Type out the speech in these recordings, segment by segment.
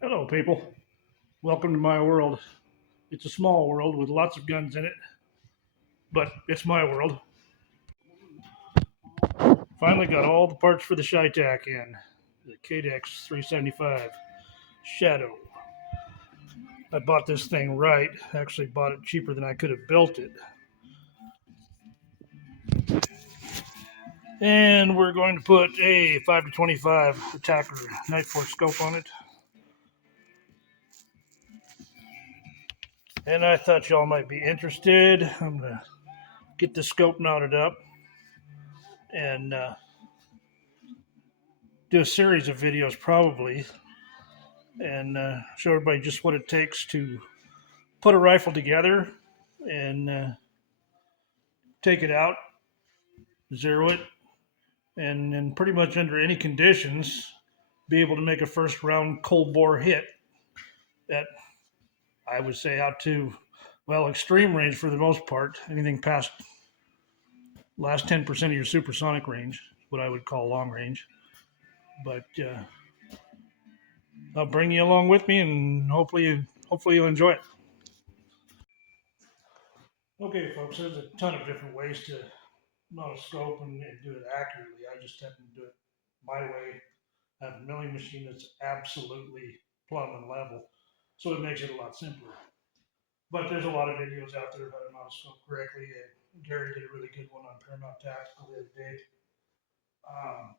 Hello, people. Welcome to my world. It's a small world with lots of guns in it, but it's my world. Finally got all the parts for the Cheytac in. The CADEX 375 Shadow. I bought this thing right. Actually, bought it cheaper than I could have built it. And we're going to put a 5 to 25 attacker night force scope on it. And I thought y'all might be interested. I'm going to get the scope knotted up and do a series of videos probably and show everybody just what it takes to put a rifle together and take it out, zero it, and pretty much under any conditions, be able to make a first round cold bore hit at, I would say, out to, well, extreme range for the most part. Anything past last 10% of your supersonic range, what I would call long range. But I'll bring you along with me, and hopefully you'll enjoy it. Okay, folks, there's a ton of different ways to mount a scope and do it accurately. I just happen to do it my way. I have a milling machine that's absolutely plumb and level, so it makes it a lot simpler. But there's a lot of videos out there about how to scope correctly. Gary did a really good one on Paramount Tactical the other day. Um,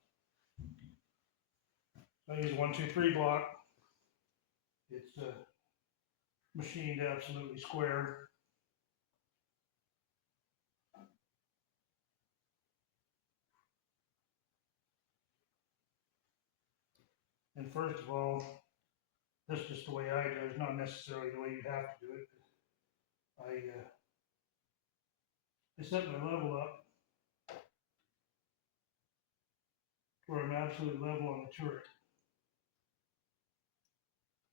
I use 123 block. It's machined absolutely square. And first of all, that's just the way I do it. It's not necessarily the way you have to do it. I set my level up where I'm absolutely level on the turret.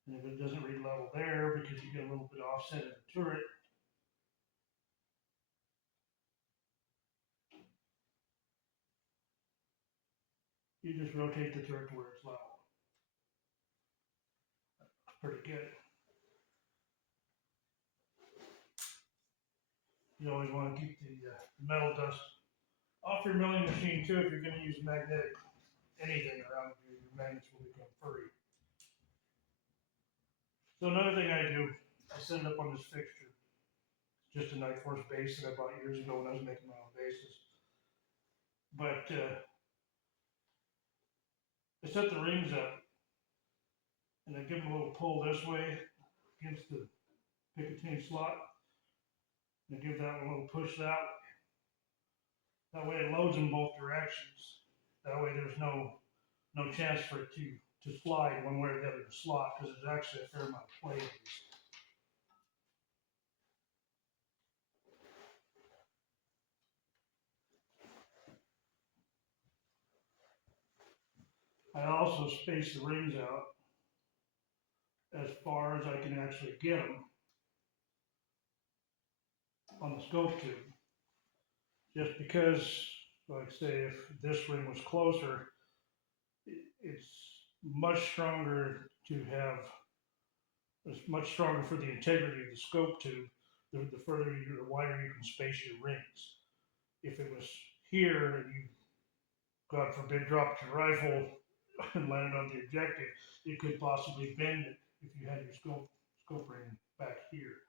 And if it doesn't read level there because you get a little bit of offset in the turret, you just rotate the turret to where it's level. It's pretty good. You always want to keep the metal dust off your milling machine too if you're going to use magnetic anything around you. Your magnets will become furry. So another thing I do, I set it up on this fixture. Just a night force base that I bought years ago when I was making my own bases. But I set the rings up and I give them a little pull this way against the Picatinny slot. And I give that one a little push that way. That way it loads in both directions. That way there's no chance for it to slide one way or the other to slot because there's actually a fair amount of play in these. I also space the rings out as far as I can actually get them on the scope tube. Just because, like say, if this ring was closer, it's much stronger to have, it's much stronger for the integrity of the scope tube, the further you, the wider you can space your rings. If it was here and you, God forbid, dropped your rifle and landed on the objective, it could possibly bend it if you had your scope ring back here,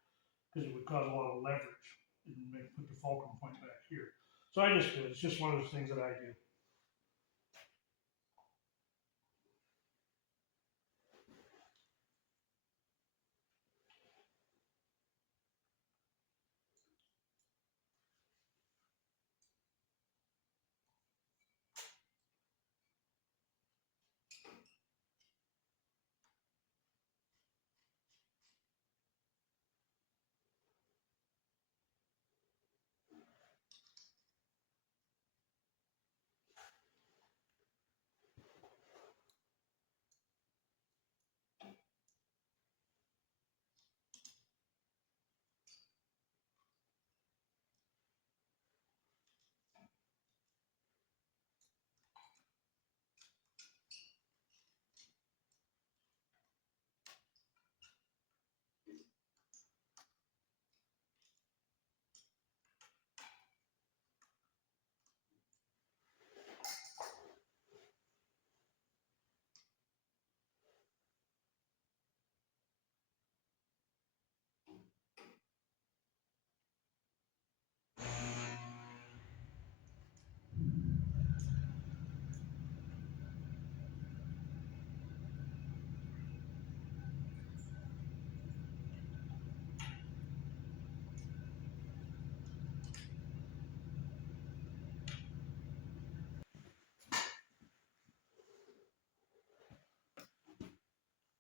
because it would cause a lot of leverage and put the fulcrum point back here. So I just do it. It's just one of those things that I do.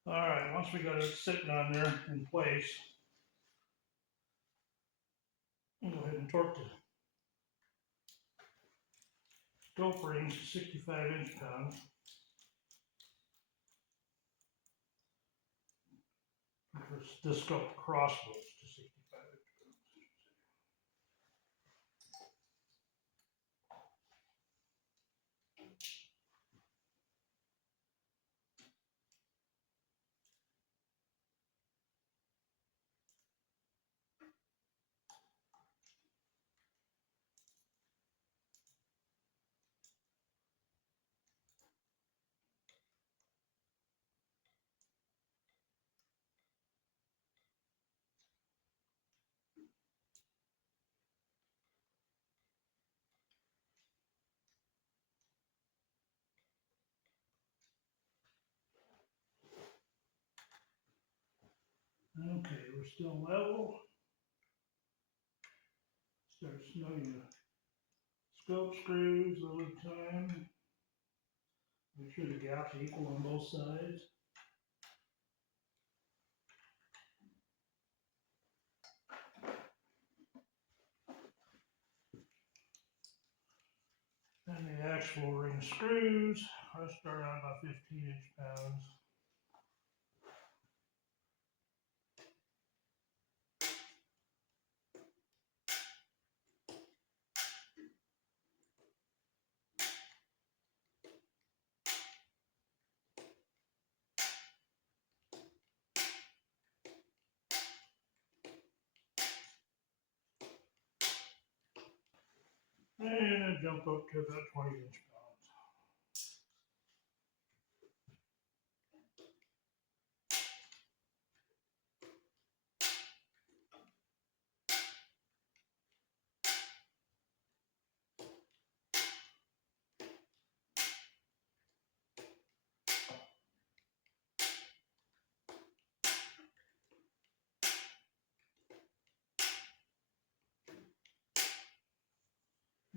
All right, once we got it sitting on there in place, we'll go ahead and torque the scope rings to 65 inch-pounds. The scope crossroads to 65 inch-pounds. Okay, we're still level. Start snugging the scope screws over time. Make sure the gap's equal on both sides. And the actual ring screws, I start out about 15 inch-pounds. And I jump up to about 20 inch-pounds.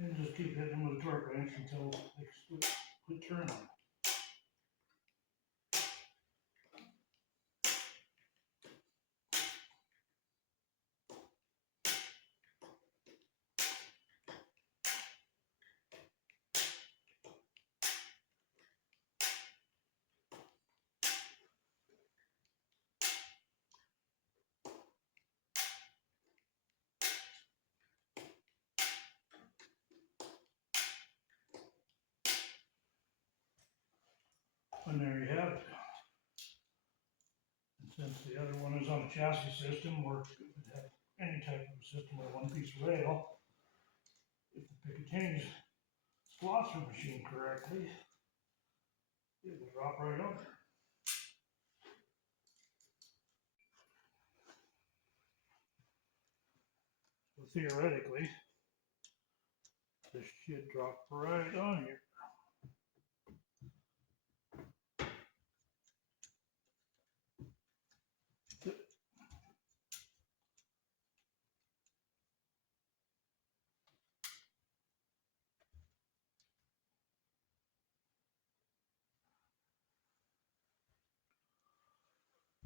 And just keep hitting them with the torque wrench until they quit turning. And there you have it. And since the other one is on a chassis system, or if it had any type of system with one piece of rail, if the Picatinny slots are machined correctly, it will drop right over. So theoretically, this should drop right on here.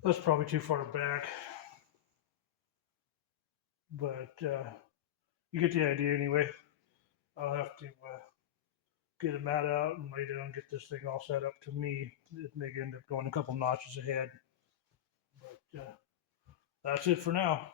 That's probably too far back, but you get the idea anyway. I'll have to get a mat out and lay down and get this thing all set up to me. It may end up going a couple notches ahead, but that's it for now.